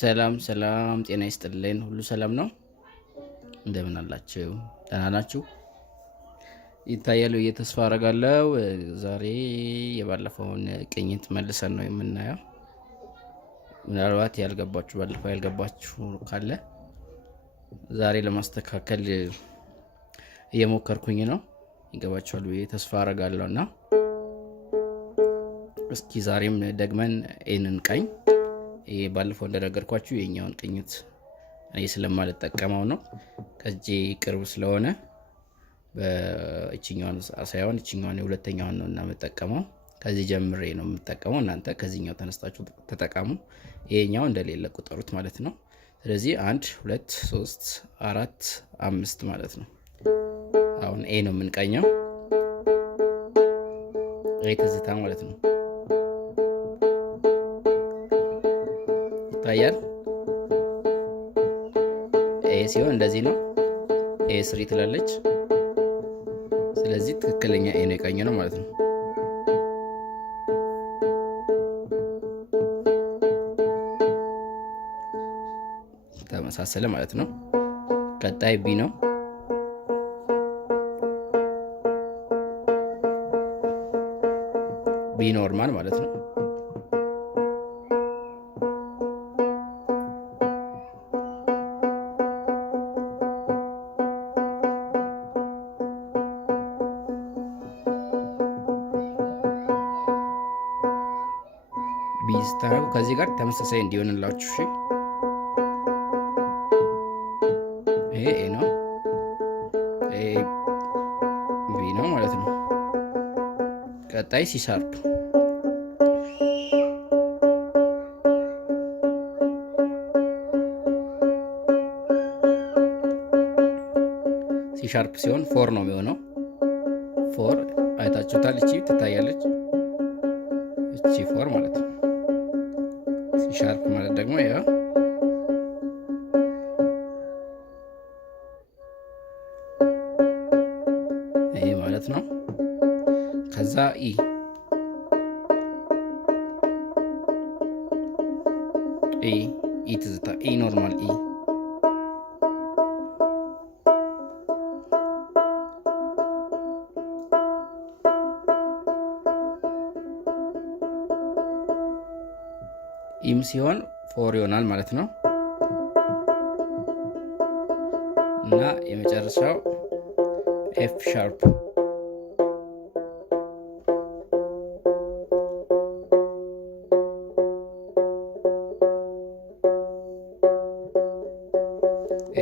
ሰላም ሰላም፣ ጤና ይስጥልን። ሁሉ ሰላም ነው? እንደምን አላችሁ? ደህና ናችሁ? ይታያል ብዬ ተስፋ አደርጋለሁ። ዛሬ የባለፈውን ቅኝት መልሰን ነው የምናየው። ምናልባት ባለፈው ያልገባችሁ ካለ ዛሬ ለማስተካከል እየሞከርኩኝ ነው። ይገባችኋል ብዬ ተስፋ አደርጋለሁ እና እስኪ ዛሬም ደግመን ይህንን ቀኝ ባለፈው እንደነገርኳችሁ የኛውን ቅኝት እኔ ስለማልጠቀመው ነው። ከዚህ ቅርብ ስለሆነ በእቺኛውን ሳይሆን እቺኛውን የሁለተኛውን ነው እና የምጠቀመው። ከዚህ ጀምሬ ነው የምጠቀመው። እናንተ ከዚህኛው ተነስታችሁ ተጠቀሙ። ይሄኛው እንደሌለ ቁጠሩት ማለት ነው። ስለዚህ 1 2 3 4 5 ማለት ነው። አሁን ኤ ነው የምንቀኘው። ኤ ትዝታ ማለት ነው። ይታያል። ኤ ሲሆን እንደዚህ ነው። ኤ ስሪ ትላለች። ስለዚህ ትክክለኛ ኤ ነው የቀኘ ነው ማለት ነው። ተመሳሰለ ማለት ነው። ቀጣይ ቢ ነው። ቢ ኖርማል ማለት ነው። ቢ ስታረጉ ከዚህ ጋር ተመሳሳይ እንዲሆንላችሁ እሺ። ይሄ ኤ ነው፣ ኤ ቢ ነው ማለት ነው። ቀጣይ ሲ ሻርፕ ሲ ሻርፕ ሲሆን ፎር ነው የሚሆነው። ፎር አይታችሁታል። እቺ ትታያለች። እቺ ፎር ማለት ነው። ሲ ሻርፕ ማለት ደግሞ ያ ይሄ ማለት ነው። ከዛ ኢ ትዝታ ኢ ኖርማል ኢ ኢም ሲሆን ፎር ይሆናል ማለት ነው። እና የመጨረሻው ኤፍ ሻርፕ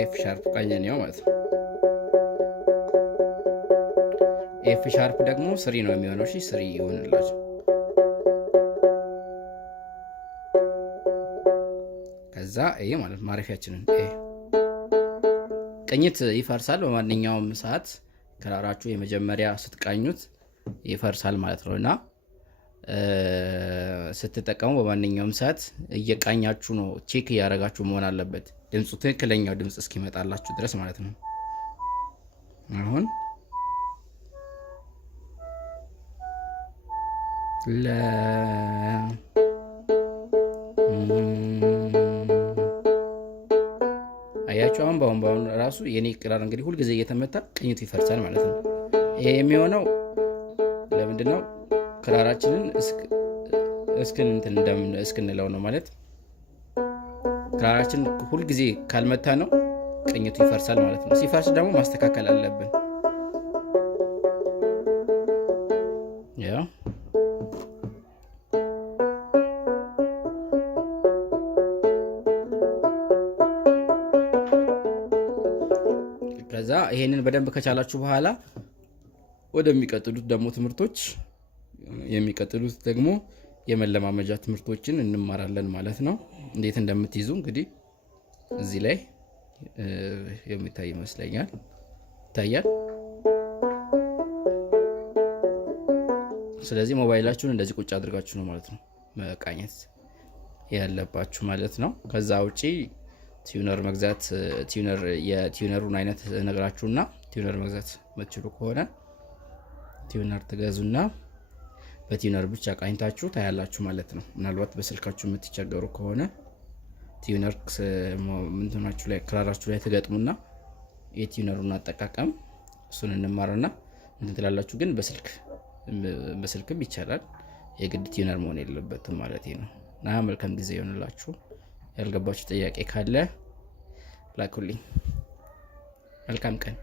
ኤፍ ሻርፕ ቀኘኔው ማለት ነው። ኤፍ ሻርፕ ደግሞ ስሪ ነው የሚሆነው። እሺ ስሪ ይሆንላችሁ። ከዛ ይሄ ማለት ማረፊያችንን ቅኝት ይፈርሳል በማንኛውም ሰዓት። ክራራችሁ የመጀመሪያ ስትቃኙት ይፈርሳል ማለት ነው እና ስትጠቀሙ በማንኛውም ሰዓት እየቃኛችሁ ነው፣ ቼክ እያደረጋችሁ መሆን አለበት። ድምፁ ትክክለኛው ድምፅ እስኪመጣላችሁ ድረስ ማለት ነው። አሁን አያችሁ አሁን በአሁን ራሱ የኔ ክራር እንግዲህ ሁልጊዜ እየተመታ ቅኝቱ ይፈርሳል ማለት ነው። ይሄ የሚሆነው ለምንድን ነው? ክራራችንን እስክንለው ነው ማለት። ክራራችን ሁልጊዜ ካልመታ ነው ቅኝቱ ይፈርሳል ማለት ነው። ሲፈርስ ደግሞ ማስተካከል አለብን። ከዛ ይሄንን በደንብ ከቻላችሁ በኋላ ወደሚቀጥሉት ደግሞ ትምህርቶች የሚቀጥሉት ደግሞ የመለማመጃ ትምህርቶችን እንማራለን ማለት ነው። እንዴት እንደምትይዙ እንግዲህ እዚህ ላይ የሚታይ ይመስለኛል። ይታያል። ስለዚህ ሞባይላችሁን እንደዚህ ቁጭ አድርጋችሁ ነው ማለት ነው መቃኘት ያለባችሁ ማለት ነው። ከዛ ውጪ ቲዩነር መግዛት የቲዩነሩን አይነት ነግራችሁና ቲዩነር መግዛት የምትችሉ ከሆነ ቲዩነር ትገዙና በቲዩነር ብቻ ቃኝታችሁ ታያላችሁ ማለት ነው። ምናልባት በስልካችሁ የምትቸገሩ ከሆነ ቲዩነር ምንድናችሁ ላይ ክራራችሁ ላይ ተገጥሙና የቲዩነሩን አጠቃቀም እሱን እንማርና እንትን ትላላችሁ። ግን በስልክም ይቻላል፣ የግድ ቲዩነር መሆን የለበትም ማለት ነው። እና መልካም ጊዜ ይሆንላችሁ። ያልገባችሁ ጥያቄ ካለ ላኩልኝ። መልካም ቀን።